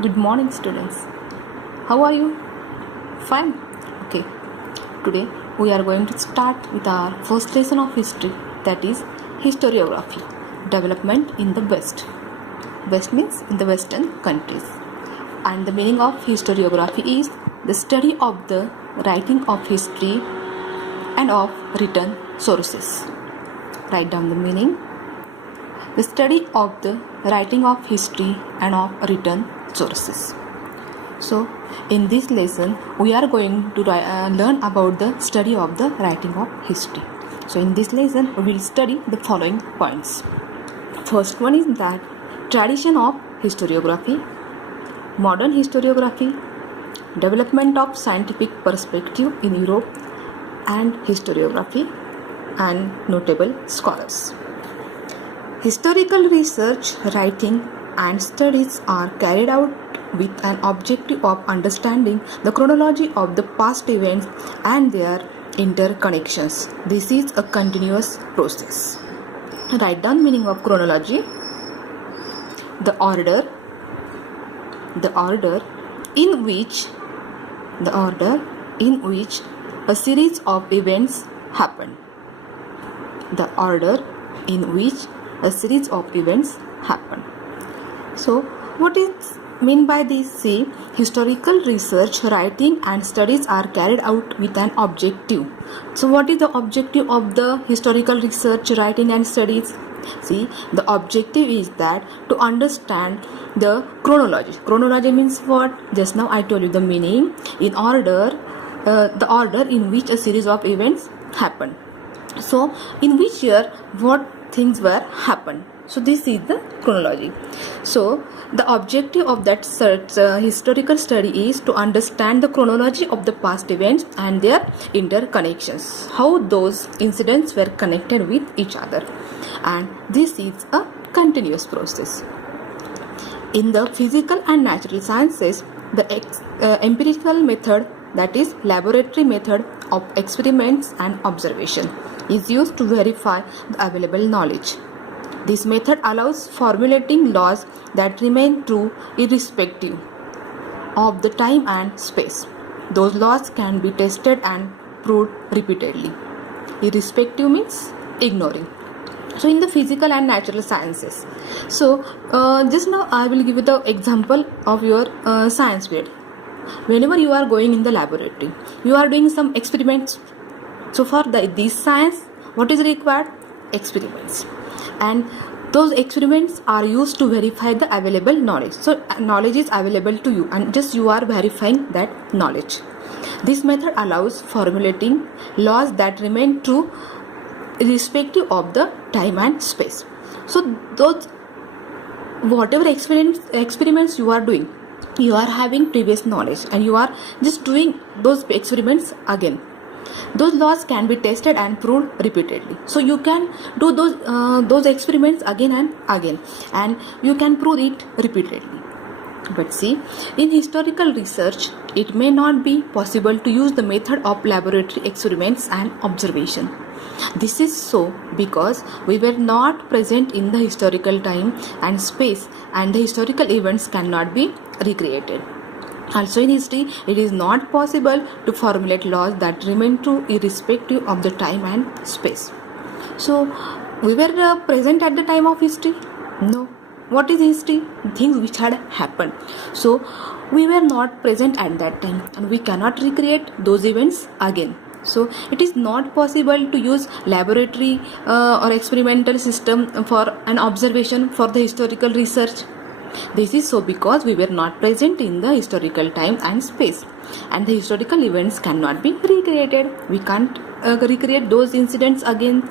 Good morning, students. How are you? Fine. Okay. Today we are going to start with our first lesson of history, that is historiography, development in the West. West means in the Western countries. And the meaning of historiography is the study of the writing of history and of written sources. Write down the meaning. The study of the writing of history and of written sources. So, in this lesson, we are going to learn about the study of the writing of history. So, in this lesson, we will study the following points. First one is that tradition of historiography, modern historiography, development of scientific perspective in Europe, and historiography and notable scholars. Historical research, writing, and studies are carried out with an objective of understanding the chronology of the past events and their interconnections. This is a continuous process. Write down meaning of chronology. The order in which a series of events happen. The order in which a series of events happen. So, what is mean by this? See, historical research, writing, and studies are carried out with an objective. So, what is the objective of the historical research, writing, and studies? See, the objective is that to understand the chronology. Chronology means what? Just now I told you the meaning. In order, the order in which a series of events happen. So, in which year what things were happened. So, this is the chronology. So, the objective of that historical study is to understand the chronology of the past events and their interconnections, how those incidents were connected with each other, and this is a continuous process. In the physical and natural sciences, the empirical method, that is laboratory method of experiments and observation, is used to verify the available knowledge. This method allows formulating laws that remain true irrespective of the time and space. Those laws can be tested and proved repeatedly. Irrespective means ignoring. So, in the physical and natural sciences. So, just now I will give you the example of your science period. Whenever you are going in the laboratory, you are doing some experiments. So, for this science, what is required? Experiments. And those experiments are used to verify the available knowledge. So, knowledge is available to you and just you are verifying that knowledge. This method allows formulating laws that remain true irrespective of the time and space. So, those whatever experiments you are doing, you are having previous knowledge and you are just doing those experiments again. Those laws can be tested and proved repeatedly. So you can do those experiments again and again, and you can prove it repeatedly. But see, in historical research, it may not be possible to use the method of laboratory experiments and observation. This is so because we were not present in the historical time and space, and the historical events cannot be recreated. Also, in history, it is not possible to formulate laws that remain true irrespective of the time and space. So, we were present at the time of history? No. What is history? Things which had happened. So, we were not present at that time and we cannot recreate those events again. So, it is not possible to use laboratory or experimental system for an observation for the historical research. This is so because we were not present in the historical time and space, and the historical events cannot be recreated. We can't recreate those incidents again.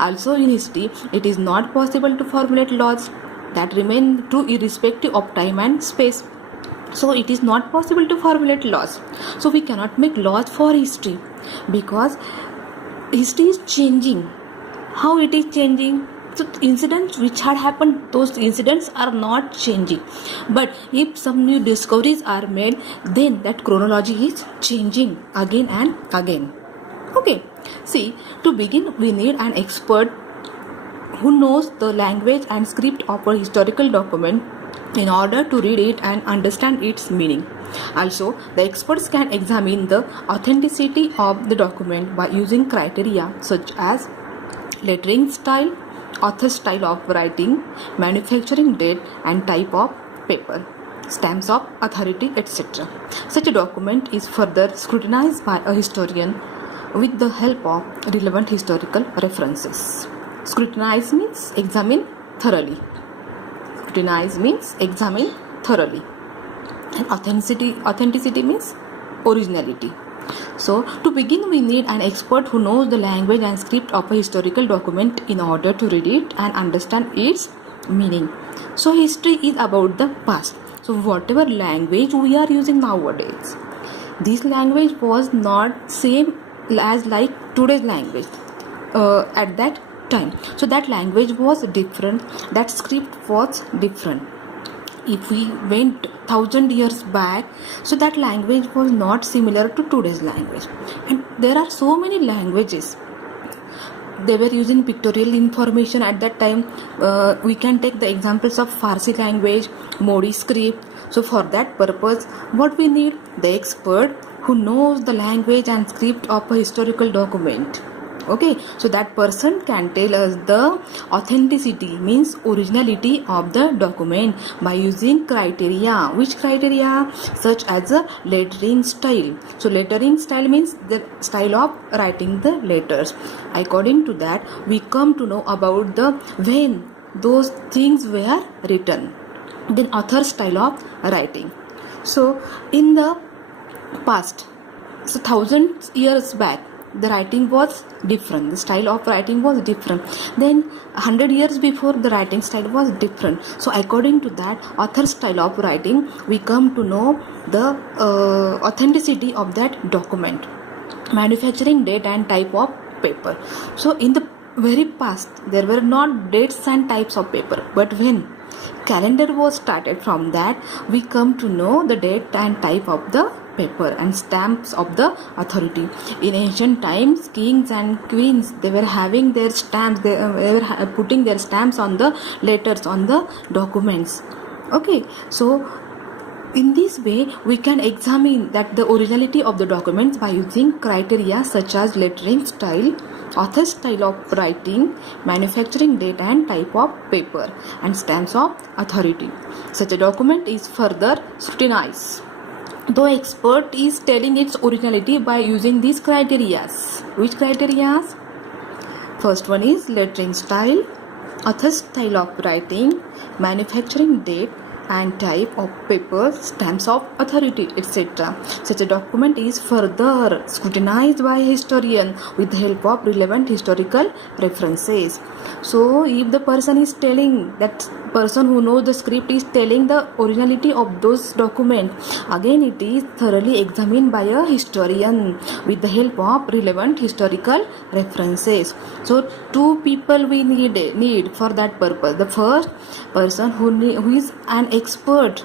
Also, in history, it is not possible to formulate laws that remain true irrespective of time and space. So, it is not possible to formulate laws. So, we cannot make laws for history because history is changing. How it is changing? So, incidents which had happened, those incidents are not changing. But if some new discoveries are made, then that chronology is changing again and again. Okay. See, to begin, we need an expert who knows the language and script of a historical document in order to read it and understand its meaning. Also, the experts can examine the authenticity of the document by using criteria such as lettering style, author style of writing, manufacturing date and type of paper, stamps of authority, etc. Such a document is further scrutinized by a historian with the help of relevant historical references. Scrutinize means examine thoroughly. Scrutinize means examine thoroughly. And authenticity means originality. So, to begin, we need an expert who knows the language and script of a historical document in order to read it and understand its meaning. So, history is about the past. So, whatever language we are using nowadays, this language was not same as like today's language at that time. So, that language was different. That script was different. If we went 1000 years back, so that language was not similar to today's language. And there are so many languages. They were using pictorial information at that time. We can take the examples of Farsi language, Modi script. So for that purpose, what we need? The expert who knows the language and script of a historical document. Okay, so that person can tell us the authenticity means originality of the document by using criteria. Which criteria? Such as a lettering style. So lettering style means the style of writing the letters. According to that, we come to know about the when those things were written. Then author style of writing. So in the past, so 1000 years back, the writing was different, the style of writing was different. Then 100 years before, the writing style was different. So according to that author style of writing, we come to know the authenticity of that document, manufacturing date and type of paper. So in the very past, there were not dates and types of paper, but when calendar was started, from that we come to know the date and type of the paper and stamps of the authority. In ancient times, kings and queens, they were having their stamps, they were putting their stamps on the letters, on the documents. Okay, so in this way we can examine that the originality of the documents by using criteria such as lettering style, author style of writing, manufacturing date and type of paper, and stamps of authority. Such a document is further scrutinized, though expert is telling its originality by using these criteria. Which criteria? First one is lettering style, author style of writing, manufacturing date and type of paper, stamps of authority, etc. Such a document is further scrutinized by a historian with the help of relevant historical references. So if the person is telling, that person who knows the script is telling the originality of those documents, again it is thoroughly examined by a historian with the help of relevant historical references. So two people we need for that purpose. The first person who is an expert,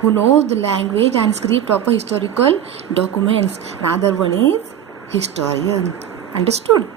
who knows the language and script of a historical documents. Another one is historian. Understood?